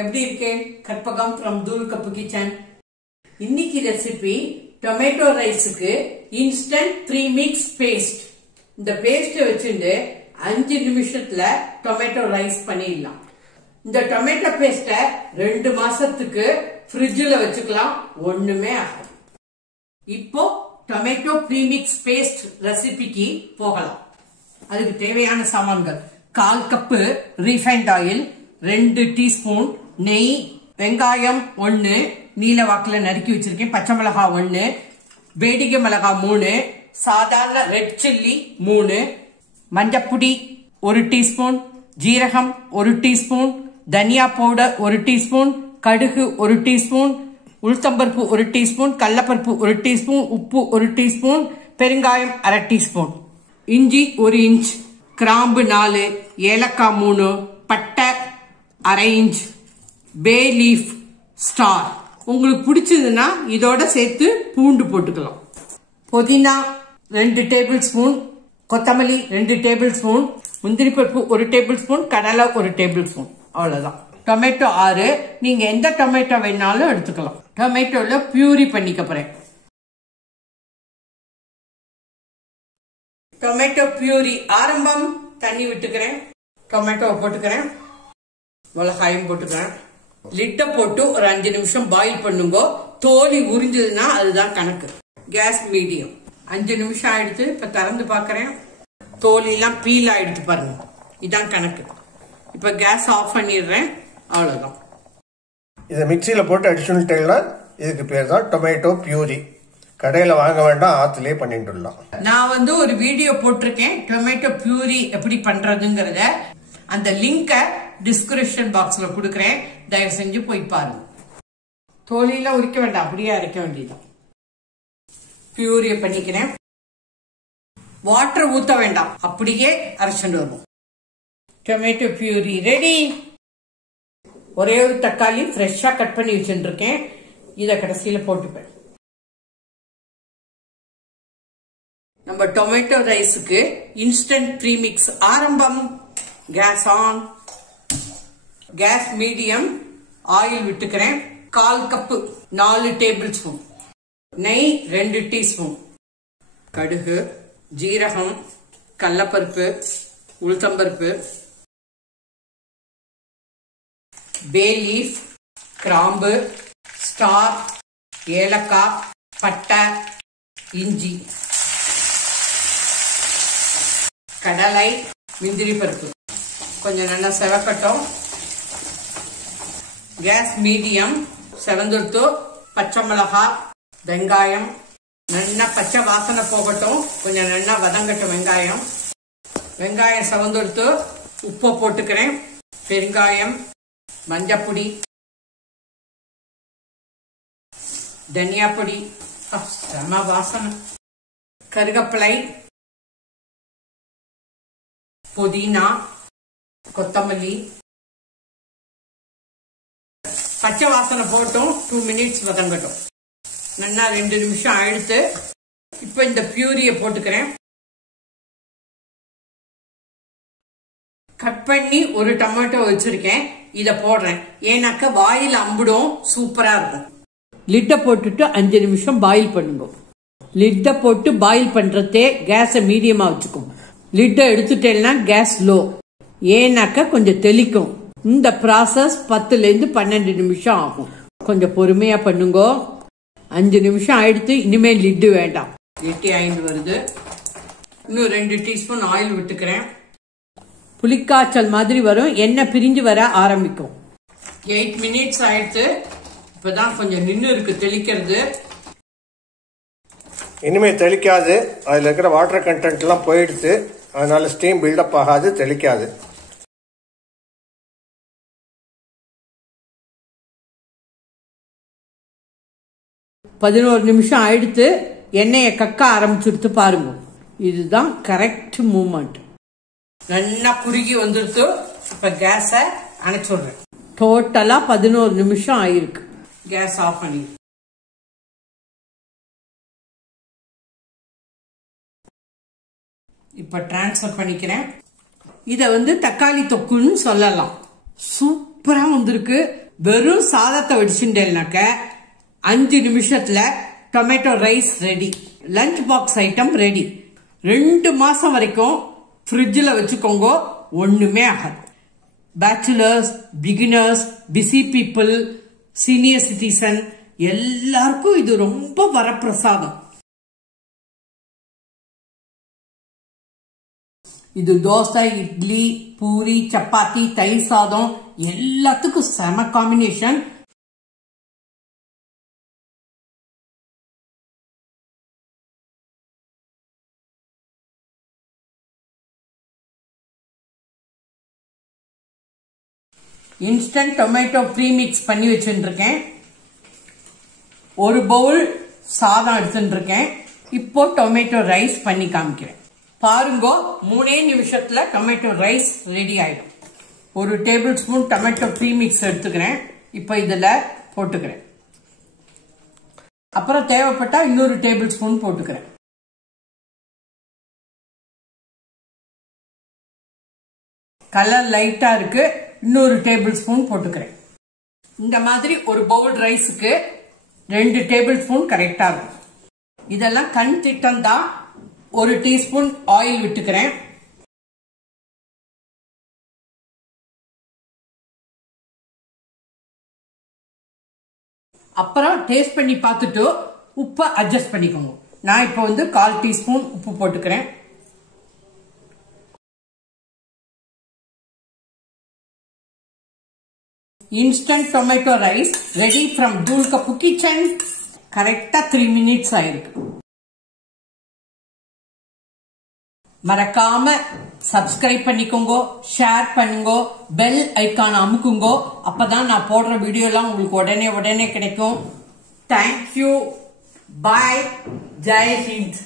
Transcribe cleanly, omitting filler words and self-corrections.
எப்படி இருக்கேன்? Karpagam from Thool Kappu kitchen. இன்னைக்கு ரெசிபி டொமேட்டோ ரைஸுக்கு இன்ஸ்டன்ட் 3 மிக்ஸ் பேஸ்ட். இந்த பேஸ்ட் வச்சுட்டு 5 நிமிஷத்துல டொமேட்டோ ரைஸ் பண்ணிடலாம். இந்த டொமேட்டோ பேஸ்ட 2 மாசத்துக்கு ஃப்ரிட்ஜ்ல வச்சுக்கலாம், ஒண்ணுமே ஆகாது. இப்போ டொமேட்டோ ப்ரீமிக்ஸ் பேஸ்ட் ரெசிபிக்கு போகலாம். அதுக்கு தேவையான சாமான்கள்: 1/4 கப்பு ரீஃபைண்ட் ஆயில், 2 டீஸ்பூன் நெய், வெங்காயம் 1 நீல வாக்குல நறுக்கி வச்சிருக்கேன், பச்சை மிளகாய் 1, வேடிக்கை மிளகாய் 3, சாதாரண ரெட் சில்லி 3, மஞ்சப்பொடி 1 டீஸ்பூன், ஜீரகம் 1 டீஸ்பூன், தனியா பவுடர் 1 டீஸ்பூன், கடுகு 1 டீஸ்பூன், உளுத்தம்பருப்பு 1 டீஸ்பூன், கடலைப்பருப்பு 1 டீஸ்பூன், உப்பு 1 டீஸ்பூன், பெருங்காயம் 1/2 டீஸ்பூன், இஞ்சி 1 இன்ச், கிராம்பு 4, ஏலக்காய் 3, பட்டை 1/2 இன்ச், பே லீஃப் ஸ்டார். உங்களுக்கு பிடிச்சதுன்னா இதோட சேர்த்து பூண்டு போட்டுக்கலாம். புதினா 2 டேபிள் ஸ்பூன், கொத்தமல்லி 2 டேபிள் ஸ்பூன், முந்திரி பருப்பு 1 டேபிள் ஸ்பூன், கடலை 1 டேபிள் ஸ்பூன். அவ்வளவுதான். டொமேட்டோ 6. நீங்க எந்த டொமேட்டோ வேணாலும் எடுத்துக்கலாம். டொமேட்டோல பியூரி பண்ணிக்க போறேன். டொமேட்டோ பியூரி ஆரம்பம். தண்ணி விட்டுக்கிறேன், டொமேட்டோ போட்டுக்கிறேன், மிளகாயும் போட்டுக்கிறேன். லிட்ட போட்டு ஒரு 5 நிமிஷம் பாயில் பண்ணுங்க. தோலி உறிஞ்சதுன்னா அதுதான் கணக்கு. Case medium. 5 நிமிஷம் ஆயிடுத்து. இப்ப திறந்து பாக்கிறேன், தோலி எல்லாம் பீல் ஆயிடுத்து பாருங்க. இதான் கணக்கு. இப்ப கேஸ் ஆஃப் பண்ணிடுறேன். அவ்வளவுதான். இதை மிக்சியில போட்டு அடிச்சுட்டேன்னா இதுக்கு பேர் தான் டொமேட்டோ பியூரி. கடையில வாங்க வேண்டாம், ஆத்துலயே பண்ணிட்டுலாம். நான் ஒரு வீடியோ போட்டிருக்கேன் டொமேட்டோ பியூரி எப்படி பண்றதுங்கிறத. அந்த லிங்க டிஸ்கிரிப்ஷன் பாக்ஸ்ல கொடுக்கறேன், தயவு செஞ்சு போய் பாருங்க. தோலில உரிக்க வேண்டாம், அப்படியே அரைக்க வேண்டியதான். பியூரிய பண்ணிக்கிறேன். வாட்டர் ஊத்த வேண்டாம், அப்படியே அரைச்சுட்டு வருவோம். Tomato பியூரி ready. ஒரே ஒரு தக்காளி ஃப்ரெஷ்ஷா கட் பண்ணி வச்சுட்டு இருக்கேன், இத கடைசியில போட்டுப்பேன். நம்ம டொமேட்டோ ரைஸுக்கு இன்ஸ்டன்ட் ப்ரீமிக்ஸ் ஆரம்பம். Gas on. Gas medium. Oil விட்டுக்கிறேன். 1/4 கப்பு 4 டேபிள் ஸ்பூன் நெய், 2 டீஸ்பூன், கடுகு, ஜீரகம், கடலைப்பருப்பு, உளுத்தம்பருப்பு, பே லீஃப், கிராம்பு, ஸ்டார், ஏலக்காய், பட்டை, இஞ்சி, கடலை, முந்திரி பருப்பு. கொஞ்சம் நல்லா செவக்கட்டும். Case medium. செவந்துட்டு பச்சை மிளகாய், வெங்காயம் நல்லா பச்சை வாசனை போகட்டும். கொஞ்சம் நல்லா வதங்கட்டும் வெங்காயம். வெங்காயம் செவந்துட்டு உப்பு போட்டுக்கிறேன், பெருங்காயம், மஞ்சப்பொடி, தனியா பொடி, செம வாசனை, கருவேப்பிலை, புதினா, கொத்தமல்லி. பச்சை வாசனை போட்டும் 2 மினிட்ஸ் வதங்கட்டும். நல்லா 2 நிமிஷம் ஆயிடுத்து. இப்ப இந்த பியூரிய போட்டுக்கிறேன். கட் பண்ணி ஒரு டொமேட்டோ வச்சிருக்கேன், இத போடுறேன். ஏன்னாக்க வாயில அம்புடும், சூப்பரா இருக்கும். லிட்ட போட்டுட்டு 5 நிமிஷம் பாயில் பண்ணுங்க. லிட்ட போட்டு பாயில் பண்றதே கேஸ மீடியமா வச்சுக்கும். லிட்ட எடுத்துட்டேன்னா கேஸ் லோ, ஏன்னாக்க கொஞ்சம் தெளிக்கும். இந்த ப்ராசஸ் 10ல இருந்து 12 நிமிஷம் ஆகும். கொஞ்சம் பொறுமையா பண்ணுங்க. 5 நிமிஷம் ஆயிடுத்து. இனிமே லிட்டு வேண்டாம். லிட்டி ஆயிட்டு வருது. இன்னும் 2 டீஸ்பூன் ஆயில் விட்டுக்கிறேன். புளிக்காய்ச்சல் மாதிரி வரும், எண்ணெய் பிரிஞ்சு வர ஆரம்பிக்கும். 8 மினிட்ஸ் ஆயிடுத்து. இப்பதான் கொஞ்சம் நின்று இருக்கு தெளிக்கிறது. இனிமே தெளிக்காது, அதுல இருக்கிற வாட்டர் கண்டென்ட் எல்லாம் போயிடுச்சு. அதனால ஸ்டீம் பில்டப் ஆகாது, தெளிக்காது. பதினோரு நிமிஷம் ஆயிடுத்து. எண்ணெயை கக்க ஆரம்பிச்சுடுத்து பாருங்க. இதுதான் கரெக்ட் மூவ்மெண்ட். நல்லா குறுகி வந்துருச்சு. இப்ப கேஸ அணைச்சுடுறேன். டோட்டலா 11 நிமிஷம் ஆயிருக்கு. கேஸ் ஆஃப் பண்ணி இப்ப டிரான்ஸ்ஃபர் பண்ணிக்கிறேன். இத தக்காளி தொக்குன்னு சொல்லலாம். சூப்பரா வந்திருக்கு. வெறும் சாதத்தை வடிச்சுட்டேன்னாக்க 5 நிமிஷத்துல tomato rice ready. Lunch box item ready. 2 மாசம் வரைக்கும் ஃப்ரிட்ஜில் வச்சுக்கோங்க, ஒண்ணுமே ஆகாது. Bachelors, beginners, busy people, senior citizen எல்லாருக்கும் இது ரொம்ப வரப்பிரசாதம். இது தோசை, இட்லி, பூரி, சப்பாத்தி, தயிர் சாதம் எல்லாத்துக்கும் செம காம்பினேஷன். இன்ஸ்டன்ட் டொமேட்டோ ப்ரீமிக்ஸ் பண்ணி வச்சுருக்கேன். ஒரு பவுல் சாதம் எடுத்துருக்கேன். இப்போ டொமேட்டோ ரைஸ் பண்ணி காமிக்கிறேன். பாருங்க, 3 நிமிஷத்துல டொமேட்டோ ரைஸ் ரெடி ஆயிடும். 1 டேபிள் ஸ்பூன் டொமேட்டோ ப்ரீமிக்ஸ் எடுத்துக்கிறேன். இப்போ இதுல போட்டுக்கிறேன். அப்புறம் தேவைப்பட்டா இன்னொரு டேபிள் ஸ்பூன் போட்டுக்கிறேன். கலர் லைட்டா இருக்கு, இன்னொரு டேபிள் ஸ்பூன் போட்டுக்கிறேன். இந்த மாதிரி ஒரு பவுல் ரைஸுக்கு 2 டேபிள் ஸ்பூன் கரெக்டா இருக்கும். இதெல்லாம் கண் திட்டம் தான். 1 டீஸ்பூன் ஆயில் விட்டுக்கிறேன். அப்புறம் டேஸ்ட் பண்ணி பார்த்துட்டு உப்பை அட்ஜஸ்ட் பண்ணிக்கோங்க. நான் இப்போ 1/4 டீஸ்பூன் உப்பு போட்டுக்கிறேன். Instant tomato rice ready from Thool Kappu kitchen. கரெக்டா 3 மினிட்ஸ் ஆயிருக்கு. மறக்காம சப்ஸ்கிரைப் பண்ணிக்கோங்க, ஷேர் பண்ணுங்க, பெல் ஐக்கான் அமுக்குங்க. அப்பதான் நான் போடுற வீடியோ எல்லாம் உங்களுக்கு உடனே கிடைக்கும். தேங்க்யூ. பாய். ஜெய் ஹிந்த்.